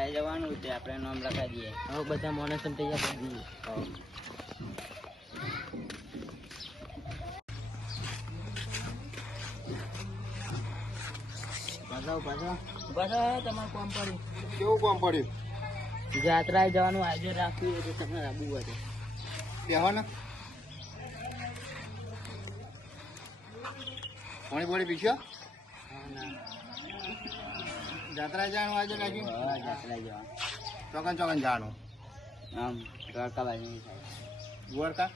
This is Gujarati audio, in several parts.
જાત્રાએ જવાનું છે, આપણે નામ લખાઈ દઈએ. હવે બધા માણસો તૈયાર કરી દઈએ. તમારે કોમ પડ્યું. કેવું કામ પડ્યું? જાત્રાએ જવાનું આયોજન રાખ્યું હોય તો તમારે આવવું હોય તો બેહો ને. પાણી પાણી પીશો? જાત્રા જવાનું આજે નાખ્યું? જાત્રાએ જવાનું. ચોકન ચોકન જવાનું. આમ દ્વારકા બાજુ થાય. દ્વારકા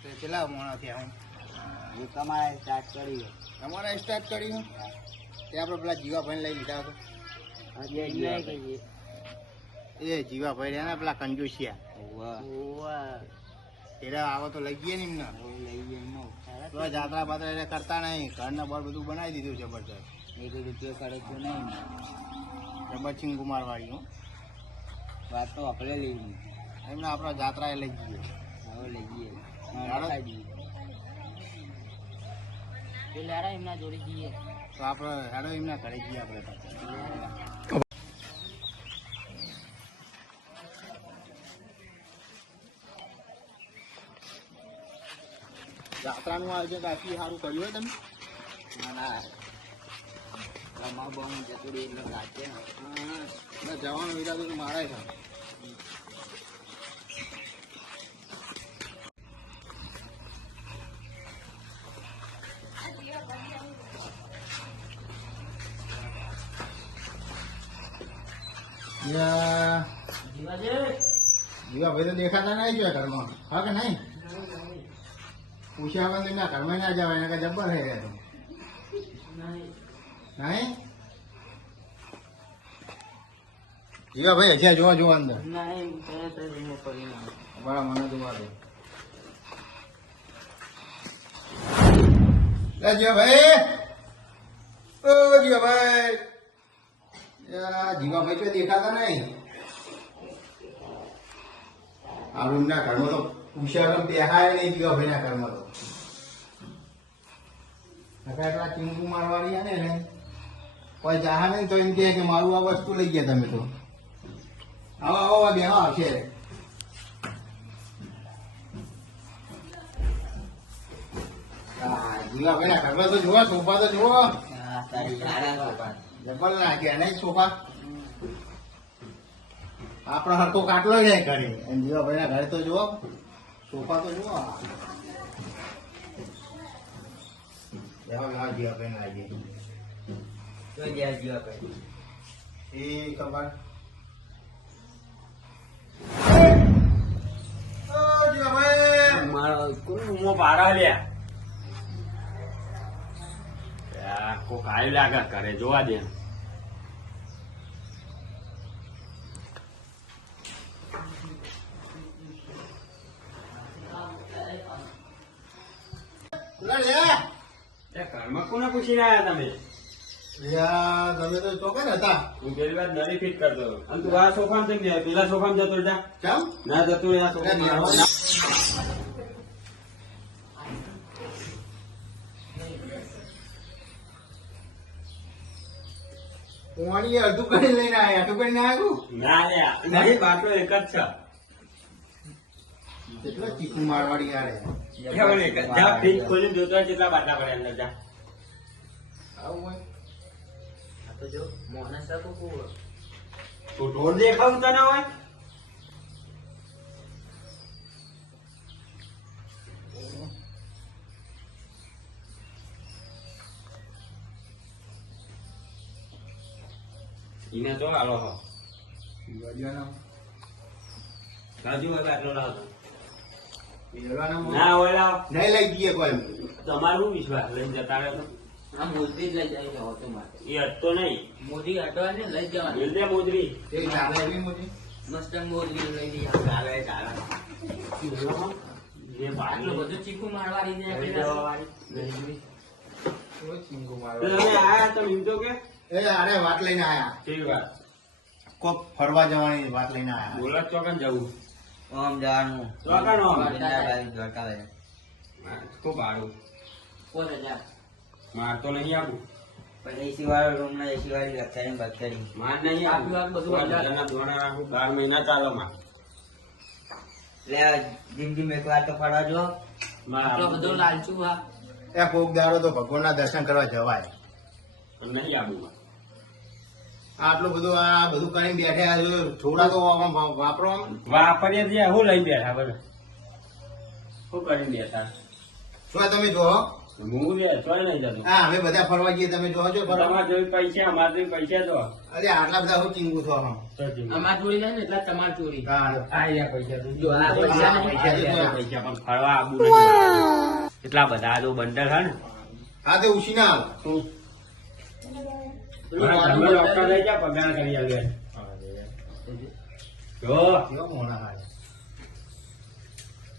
તો કેટલા મોણા થયા? હું તમારે સ્ટાર્ટ કરી તમારે સ્ટાર્ટ કર્યું તે આપણે પેલા જીવાભાઈ લઈ લીધા હતો. એ જીવાભાઈ રહ્યા ને પેલા કંજુસિયા તેરા આવો તો લઈ ગયા ને એમને. તો જાત્રા બાત્રા એટલે કરતા નહીં, ઘરના બહાર બધું બનાવી દીધું જબરજસ્ત. 1 રૂપિયો ખર્ચો નહીં. જબરસિંહ કુમાર વાળી વાત તો આપણે લઈ એમને આપણા જાત્રાએ લઈ જઈએ. હવે લઈ જઈએ એમના જોડે જઈએ તો આપણે હેડો એમના ઘરે જઈએ આપણે. જાત્રાનું આયોજન આટલું સારું કર્યું હોય તમે? ના બહુ જતું એટલે લાગે ને જવાનો ઈરાદો તો મારા છે. જીવાભાઈ તો દેખાતા નહીં છે ઘરમાં. હા કે નહીં? પૂછ્યા વગર એમના ઘરમાં ના જવાય, એના જબ્બર થઈ ગયા. નહીં જીવાભાઈ હજી જોવા જોવા અંદર બરાબર મને જોવા દો. જીવાભાઈ, ઓ જીવાભાઈ, જીવાભાઈ તો દેખાતા નહીં. આ રૂમના ઘરમાં તો પૂછ્યા બેહાય નહીં. જીવાભાઈ ના ઘરમાં તો એટલા ચીમકુ મારવાની ને કોઈ જાહા નહીં તો એમ કે મારું આ વસ્તુ લઈ ગયા તમે તો. આવો આવો બેહો આવશે. જીવાભાઈ ના ઘરમાં તો જુઓ, સોફા તો જુઓ. જબર નાખ્યા નહીં સોફા. આપડે હરકો કાટલો જાય ઘરે. જીવાભાઈ ના ઘરે તો જુઓ, સોફા તો જુઓ. જીવાભાઈ ના આવી એ ખબર. લાગે કરે જોવા દે. ઘરમાં કોને પૂછીને આવ્યા તમે? તમે તો ચોકન હતા. હું પેલી વાર નવી ફિટ કરતો અને તું આ સોફા થઈ ગયા, પેલા સોફા જતો જા. કેમ ના જતો આ સોફા પાણી અડધું કરી લઈને આવ્યા. અડધું કરીને આવ્યું ના લે બાટલો એક જ છે. કેટલો ચીકુ મારવાડી યાર. ફ્રીજ ખોલીને જોતો હોય કેટલા બાટલા પડે અંદર જા. આવું હોય તો જો મોહન સાકો તો ઢોર દેખાવું તને હોય. એને તો હાલો હો રાજુ હવે આટલો લાવતો ના હોય લાવ નહીં લઈ જઈએ કોઈ. તમારું વિશ્વાસ લઈને જતા રહે તો આ મોદી લઈ જાય હોતો માટે એ હટતો નહીં. મોદી હટવા ને લઈ જવાનું. મિલ દે મોજરી એ ચાલે એવી મોટી મસ્ત મોદી લઈ જઈએ. ચાલે ચાલે જે આટલું બધું ચીકુ મારવાની ને લઈ જવાવાળી. કેવો ચીંગુ તો મારવાડી. તમે આયા તો એમ તો કે એ અરે વાત લઈને આયા. કેવી વાત? કોક ફરવા જવાની વાત લઈને આયા. બોલા ચોકન જવું આમ જવાનું ચોકન આમ. દ્વારકા તો ભાડું 5000 માર તો નહીં આવું. પણ એસી વાળો રૂમ ના એસી વાળી લક્ષાણી બક્ષાણી માર નહીં આટલું આ બધું બધું વધારે. હજારના ધોરણે રાખું 12 મહિના ચાલો માં એટલે જીમ જીમ એક વાર તો ફરવા જો આટલો બધો લાલચું હા એ કોક દાડો તો ભગવાનના દર્શન કરવા જવાય. નહીં આબુમાં આટલું બધું આ બધું કરીને બેઠા છો, થોડા તો આમ વાપરો આમ. વાપરીએ છીએ હું લઈને બેઠા બધા શું કરીને બેઠા શું તમે જોવો? હું લે ચોય નહીં જતો હા અમે બધા ફરવા જઈએ, તમે જોવો છો ફરવા? તમારે જોઈ પૈસા અમારે જોઈ પૈસા તો અરે આટલા બધા હું ચીંગું છો આમ? અમાર ચોરી થાય ને એટલે તમાર ચોરી હા. આ રહ્યા પૈસા તો જો આ પૈસા નહીં. પૈસા પણ ફરવા આબુ નથી એટલા બધા આ જો બંડલ હે ને હા તે ઉછી ના આવો. તું તમે ડોક્ટર લઈ જા પગાર કરી આલે જો કેવો મોણા હાલ.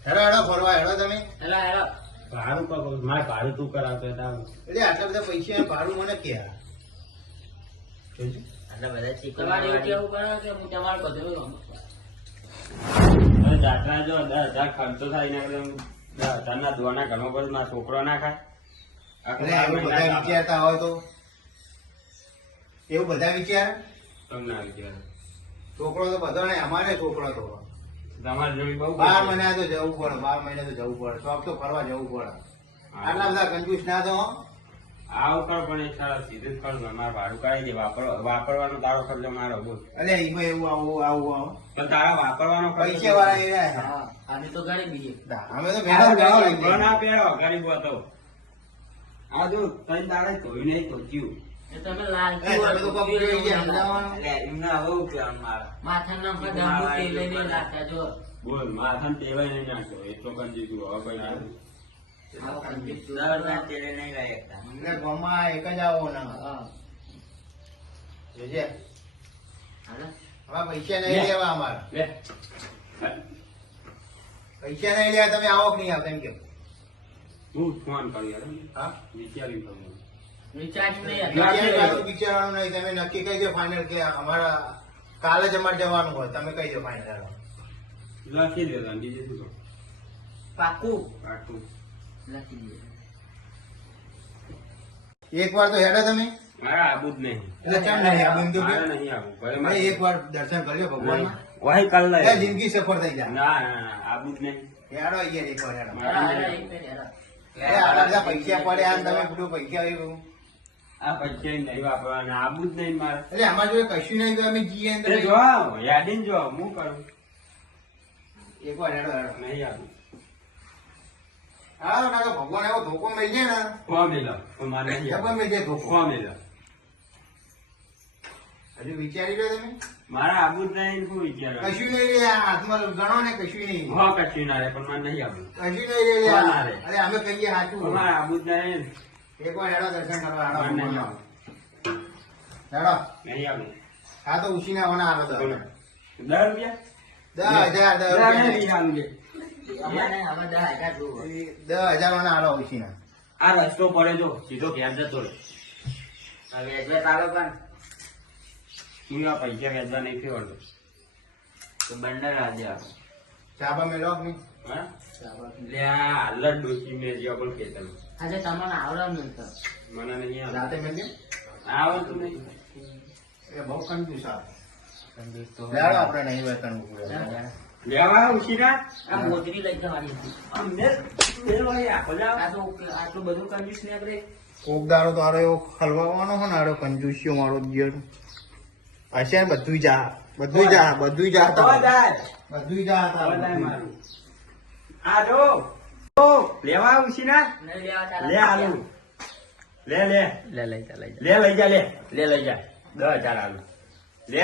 હેડો હેડો ફરવા હેડો તમે. હેલો હેલો ભાડું કહો મારે ભાડું તું કરાવતો હતા એટલે આટલા બધા પૈસા ભાડું મને કે આટલા બધા ચીકણ તમારે એવું કેવું કરો કે હું તમારે બધું લઉં. હવે દાખલા જો 10,000 ખર્ચો થાય એના કરતા 10,000 ના દોના ઘણો બધો મારો છોકરો ના ખાય એટલે એવું બધા વિચારતા હોય તો એવું બધા વિચાર. તમને આવી ગયા છોકરો તો બધો ને અમારે છોકરો તો તમારે જોડી બહુ 12 મહિના તો જવું પડે, 12 મહિને તો જવું પડે, શોખ તો ફરવા જવું પડે. આટલા બધા કંજૂસ ના તો હો. આ ઉપર પણ એક સારા સીધું જ ખર્ચ મારે ભાડું કરાવી દે વાપરવાનો તારો ખર્ચો મારો બોલ અલે એમાં એવું આવું આવું આવું પણ તારા વાપરવાનો પૈસા વાળા એ રહ્યા. હા આની તો ગરીબી છે. અમે તો ભેગા ભેગા લઈ જઈએ. ના પહેરો ગરીબ હતો આ જો તને તારે ધોઈ નહીં ધોચ્યું એ તમે એ લાલચું તમે તો કોક હોય, જોઈ ગયા સમજાવવાનું. એટલે એમને હવે એવું કહેવાનું મારે માથાના ઉપર ડાંગુ તેલ લઈને રાખતા જો બોલ માથાને ટેવાય નહીં નાખ્યો એટલો કંજી તું હવે કઈ ના દરરોજ તેલે નહીં લઈ શકતા અમને ગામમાં એક જ આવો ને. હા જોજે. હાલો. હવે પૈસા નહીં લેવા અમારે. લે પૈસા નહીં લેવા તમે આવો કે નહીં આવતા એમ કેમ? હું ફોન કરી યાર હા? વિચારી કરું રિચાર્જ નહીં વિચારવાનું વિચારવાનું નહીં. તમે નક્કી કહી દો ફાઇનલ કે અમારા કાલે જ અમારે જવાનું હોય. તમે કહી દો ફાઇનલ. લખી દે તને બીજું શું કરું? પાકું આટલું લખી દઈએ. એક વાર તો હેડો તમે. મારે આબુ જ નહીં એટલે કેમ નહીં આવું એમ તો કહો. મારે નહીં આવું ભલે ભાઈ મારે એક વાર દર્શન કરજો ભગવાન. વહી કર લે જિંદગી સફળ થઈ જાય. ના ના ના આબુ જ નહીં હેડો અહીંયા એક વાર હેડો. હેલો, હેલો, એક મિનિટ, હેલો. આટલા બધા પૈસા પડ્યા અને તમે બધું પૈસા આવ્યું. આ પૈસા નહીં વાપરવાના આબુ જ નહીં મારે એટલે અમારા જોડે કશું નહીં તો અમે જઈએ ને એ તમે. જો યાદીને જો હું કરું એક વાર હેડો હેડો. નહીં આવું હા ના તો ભગવાન એવો ધોકો મળી જાય ને. ફોન મેલો પણ મારે નહીં જબર આવું મળી જાય ધોકો. ફોન મેલો હજુ વિચારી લો તમે. મારે આબુ જ નહીં શું વિચાર કશું નહીં રે આ હાથમાં ગણો ને કશું નહીં. હા કશું ના રે પણ મારે નહીં આવું કશું નહીં રે લે કોણ આ. ના રે? અરે અમે કહીએ સાચું. મારે આબુ જ નહીં એક વાર હેડો દર્શન કરવા મારે નહીં હેડો. આવું હેડો. નહીં આવું હા તો ઉછીના આવવાના હાલો તો. 10 રૂપિયા 10,000 નહીં આવું છે. અમારે હવે 10,000 જોવો. 10,000 વાળા હાલો ઉછીના. આ રસ્તો પડે જો સીધો ઘેર જતો રહે હવે એટલે તારો પણ હું આ પૈસા વ્યાજવા નહીં ફેરવતો તો બંડલ આજે આપો ચાબા મેલો કે નહીં? હા લે આ હાલ જ ડોસી મેં જ્યાં પણ ખેતર આજે તમને આવડે નહીં તો. મને નહીં આવડતું. રાતે મેલજે. આવડતું નહીં એ બહુ કંજૂસ આ. કંજૂસ તો લેવાડો આપણે નહીં હોય કંજૂસ. લેવા ઉશીરા આ મોજરી લઈ જવાની હતી. આમ મેલ વાળી આખો જાવ આ તો આટલું બધું કંજૂસ નીકળે. કોક દાડો તો આરો એવો ખલવાવાનો હોય ને આરો કંજૂસીઓ મારો જીવન હશે ને બધું જા બધું જા બધું જા તો જાય બધું જા તો જાય મારું આ જો લેવા ઉશીરા નહીં લેવા તારા લે આલુ લે લે લે લઈ જા લઈ લે લઈ જા લે લઈ જા 10,000 આલુ લે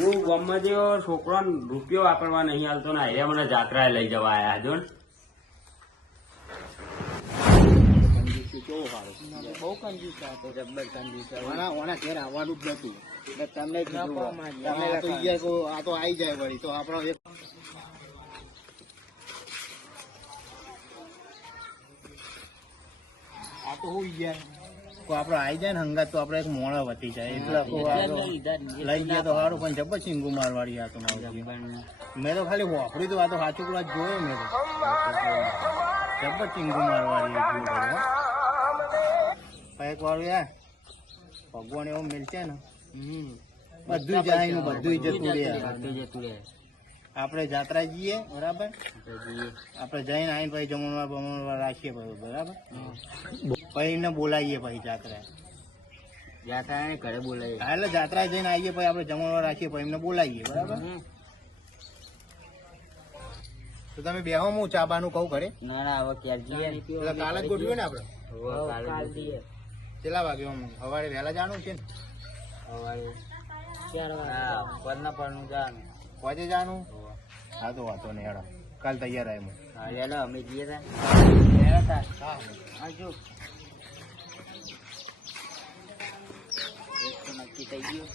હું ગમે તેવો છોકરો રૂપિયો વાપરવા નહીં હાલતો ને એ મને જાત્રાએ લઈ જવા આયા જો ને બહુ કંજૂસ આ તો જબ્બર કંજૂસ છે. ઓના ઘેર આવવાનું જ નતું એટલે તમને ન પામાં જ. તમે આ તો ઈ જાય તો આ તો આવી જાય વળી તો આપણો એક આ તો હું યાર કોઈ આપડે આવી જાય ને હંગાત તો આપડે એક મોડા વધી જાય એટલે કોઈ આ તો લઈ ગયા તો સારું પણ જબર સિંગુ મારવાડી આ તો માવજી. મેં તો ખાલી વાપર્યું હતું, આ તો સાચું કુડા જોયો મેં તો જબર સિંગુ મારવાડી એટલું બધું, હો. એક વાળું યાર ભગવાન એવો મિલશે ને બધું જાય ને બધું જતું રહે. આપણે જાત્રા જઈએ બરાબર, આપણે જઈને આવીને પછી જમણવાર બમણવાર રાખીએ પછી બરાબર, પછી એમને બોલાવીએ પછી જાત્રા ઘરે બોલાય. હા એટલે જાત્રા જઈને આવીએ પછી આપણે જમણવાર રાખીએ પછી એમને બોલાવીએ બરાબર. તો તમે બેહો, હું ચાબાનું કહું ઘરે. ના ના હવે ક્યારે જઈએ એટલે કાલે જ ગોઠવીએ ને આપણે. કાલ જઈએ. કેટલા વાગે આમ સવારે વહેલા જવાનું છે ને? સવારે 4 વાગે પરના પરનું જવાનું. પહોંચે જવાનું? હા તો વાંધો નહીં હેડો, કાલ તૈયાર આવે હું. હા હેલો અમે જઈએ તા. હા હા જો એક તો નક્કી થઈ ગયું.